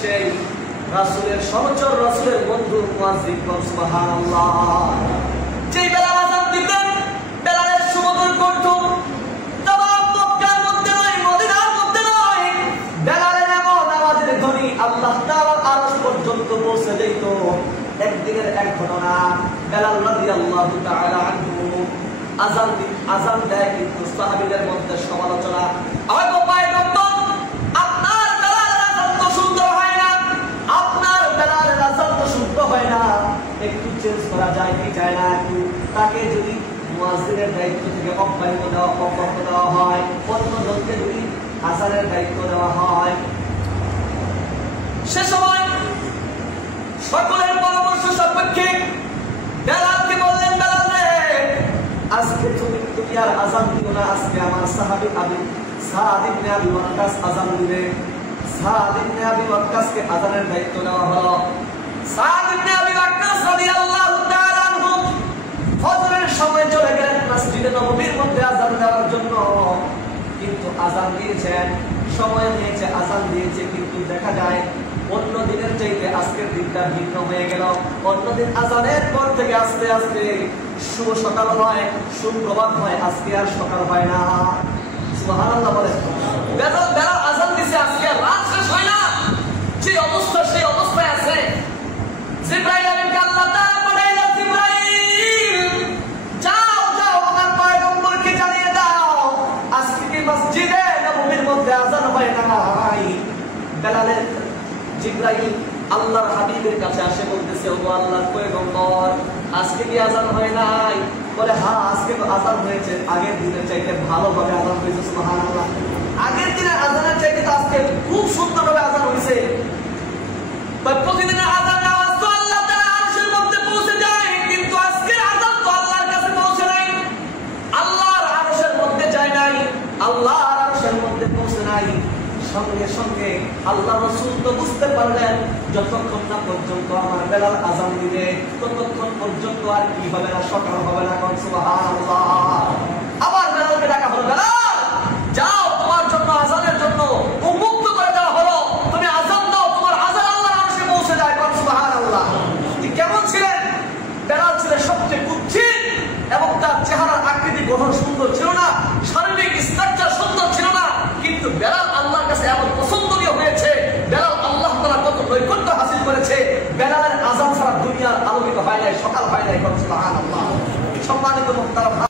সেই রাসূলের সহচর, রাসূলের বন্ধু মুয়াজ্জিন। সুবহানাল্লাহ। যেই বেলাল আযান দিতেন, বেলালের সুমধুর কণ্ঠ তমাম মক্কার মধ্যে নয়, মদিনার মধ্যে নয়, বেলালের এমন আওয়াজের ধ্বনি আল্লাহ তাআলার আরশ পর্যন্ত পৌঁছে যেত। একদিনের এক ঘটনা, বেলাল রাদিয়াল্লাহু তাআলা আনহু আযান দেয়, কিন্তু সাহাবীদের মধ্যে সমালোচনা, আপনার বেলালের আযান তো সুন্দর হয় না, আপনার বেলালের আযান তো শুদ্ধ হয় না, একটু চেঞ্জ করা যায় কি যায় না? একটু তাকে যদি মুয়াজ্জিনের দায়িত্ব থেকে অব্যাহত দেওয়া হয়, অন্য জনকে যদি আযানের দায়িত্ব দেওয়া হয়। সে সময় সকলের পরামর্শ সাপেক্ষে বেলালকে বললেন, বেলাল রে, আজকে তুমি আর আযান দিও না, আজকে আমার সাহাবী সাদ ইবনে আবি ওয়াক্কাস আযান দিবে। সাদ ইবনে আবি ওয়াক্কাসকে আযানের দায়িত্ব দেওয়া হলো। সাদ ইবনে আবি ওয়াক্কাস রাদিয়াল্লাহু তাআলা আনহু ফজরের সময় চলে গেলেন মসজিদে নববীর মধ্যে আযান দেওয়ার জন্য। কিন্তু আযান দিয়েছেন, সময় হয়েছে, আযান দিয়েছে, কিন্তু দেখা যায় অন্য দিনের চাইতে আজকের দিনটা ভিন্ন হয়ে গেল। অন্যদিন আযানের পর থেকে আস্তে আস্তে শুভ সকাল হয়, সুপ্রভাত হয়, আজকে আর সকাল হয় না। সুবহানাল্লাহ বলেন। বেলাল আযান দিছে, আজকে রাত শেষ হয় না, যে অবস্থা সেই অবস্থায় আছে। জিবরাইল আমিনকে আল্লাহ তাআলা পাঠাইলেন, জিবরাইল যাও যাও আমার পয়গম্বরকে জানিয়ে দাও আজকে কি মসজিদে নববীর মধ্যে আযান হয় নাই। বেলালের জিবরাইল আল্লাহর হাবিবের কাছে আসে, বলতেছে, ও আল্লাহর পয়গম্বর, আজকে কি আযান হয় নাই? বলে, হ্যাঁ আজকে তো আযান হয়েছে, আগের দিনের চাইতে ভালোভাবে আযান হয়েছে। সুবহানাল্লাহ। আগের দিনের আযানের চাইতে তো আজকে খুব সুন্দরভাবে আযান হয়েছে। প্রতিদিনের আযানের আওয়াজ তো আল্লাহ তাআলার আরশের মধ্যে পৌঁছে যায়, কিন্তু আজকের আযান তো আল্লাহর কাছে পৌঁছে নাই, আল্লাহর আরশের মধ্যে যায় নাই, আল্লাহর আরশের মধ্যে পৌঁছে নাই। সঙ্গে সঙ্গে আল্লাহ রাসূল তো বুঝতে পারলেন, যতক্ষণ না পর্যন্ত আমার বেলাল আযান দিবে ততক্ষণ পর্যন্ত আর কি হবে না, সকাল হবে না। সুবহানাল্লাহ। আবার বেলালকে ডাকা হলো, বেলাল যাও, তোমার জন্য আযানের জন্য উন্মুক্ত করে দেওয়া হলো, তুমি আযান দাও, তোমার আযান আল্লাহর আরশে পৌঁছে যায়। সুবহানাল্লাহ। কেমন ছিলেন বেলাল? ছিলেন সবচেয়ে কুৎসিত, এবং তার চেহারার আকৃতি গঠন সুন্দর ছিল না, শারীরিক স্ট্রাকচার সুন্দর ছিল না, কিন্তু বেলাল আল্লাহর কাছে এমন পছন্দনীয় হয়েছে। বেলাল আল্লাহ তাআলা কত নৈকট্য হাসিল করেছে। বেলালের আযান ছাড়া দুনিয়ার আলোকিত হয় নাই, সকাল হয় নাই। সুবহানাল্লাহ। সম্মানিত মুহতারাম।